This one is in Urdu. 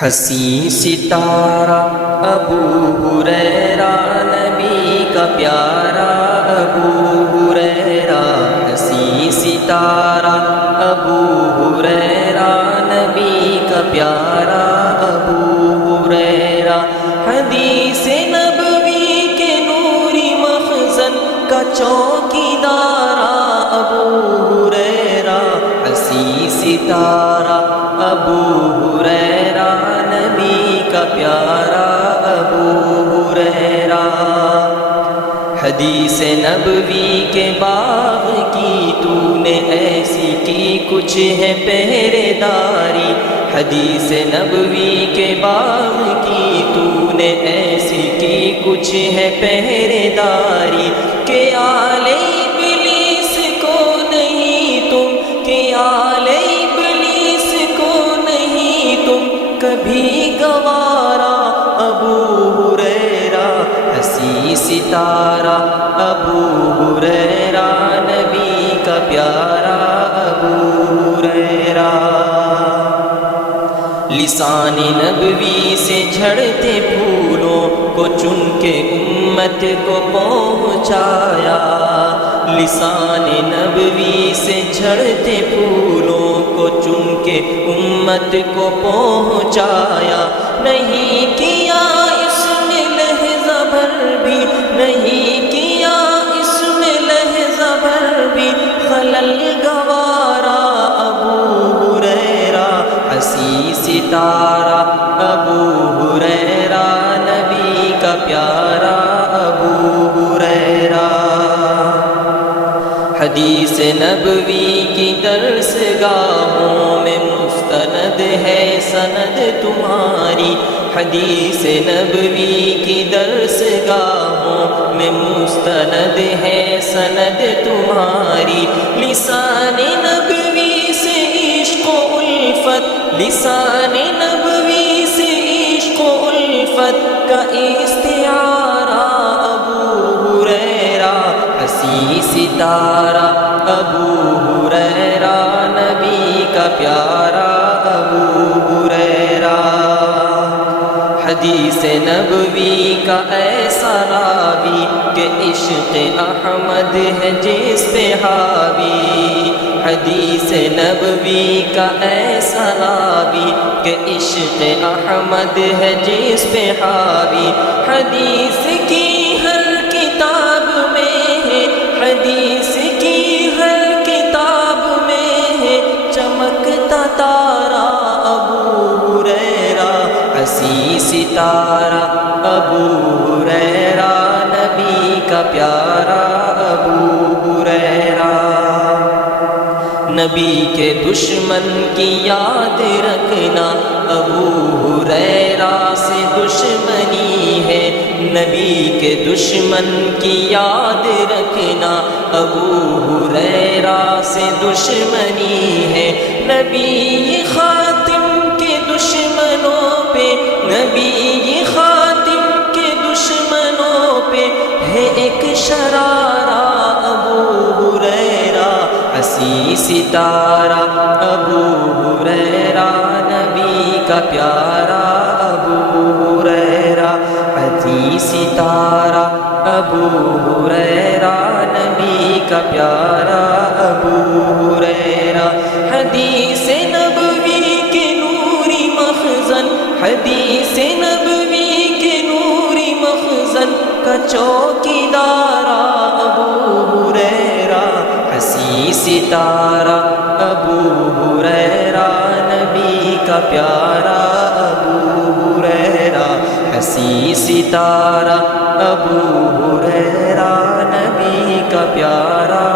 حسین ستارہ ابو ہریرہ نبی کا پیارا ابو ہریرہ، حسین ستارہ ابو ہریرہ نبی کا پیارا ابو ہریرہ، حدیث نبوی کے نوری مخزن کا چوکیدار ابو ہریرہ، حسین ستارہ ابو ہریرہ نبی کا پیارا ابو ہریرہ، حدیث نبوی کے باغ کی تو نے ایسی کی کچھ ہے پہرے داری، حدیث نبوی کے باغ کی تو نے ایسی کی کچھ ہے پہرے داری، کہ آل ابلیس کو نہیں تم، کہ آل ابلیس کو نہیں تم کبھی گوارا ابو ہریرہ، حسین ستارہ ابو ہریرہ نبی کا پیارا ابو ہریرہ، لسان نبوی سے جھڑتے پھولوں کو چن کے امت کو پہنچایا، لسان نبوی سے جھڑتے پھولوں کو چن کے امت کو پہنچایا، نہیں کیا اس نے لحظہ بھر بھی، نہیں کیا اس نے لحظہ بھر بھی خلل گوارا ابو ہریرہ، حسین ستارہ ابو ہریرہ نبی کا پیارا ابو ہریرہ، حدیث نبوی کی درس گاہوں میں مستند ہے سند تمہاری، حدیث نبوی کی درس گاہوں میں مستند ہے سند تمہاری، لسان نبوی سے عشق و الفت، لسان نبوی سے عشق و الفت کا استعارہ ابو ہریرہ، حسین ستارہ ابو ہریرہ نبی کا پیارا ابو ہریرہ، حدیث نبوی کا ایسا راوی کہ عشق احمد ہے جس پہ حاوی، حدیث نبوی کا ایسا راوی کہ عشق احمد ہے جس پہ حاوی، حدیث کی ہر کتاب میں ہے، حدیث کی ہر کتاب میں ہے چمکتا تارا ابو ہریرہ، حسین ستارہ ابو ہریرہ نبی کا پیارا ابو ہریرہ، نبی کے دشمن کی یاد رکھنا ابو ہریرہ سے دشمنی ہے، نبی کے دشمن کی یاد رکھنا ابو ہریرہ سے دشمنی ہے، نبی خاتم کے دشمنوں پہ، نبی خاتم کے دشمنوں پہ ہے ایک شرارہ ابو ہریرہ، حسین ستارہ ابو ہریرہ نبی کا پیارا ابو ہریرہ، حسین ستارہ ابو ہریرہ نبی کا پیارا ابو ہریرہ، حدیث نبوی کے نوری مخزن، حدیث نبوی کے نوری مخزن کا چوکیدار ابو ہریرہ، حسین ستارہ ابو ہریرہ نبی کا پیارا ابو ہریرہ، حسین ستارہ ابو ہریرہ نبی کا پیارا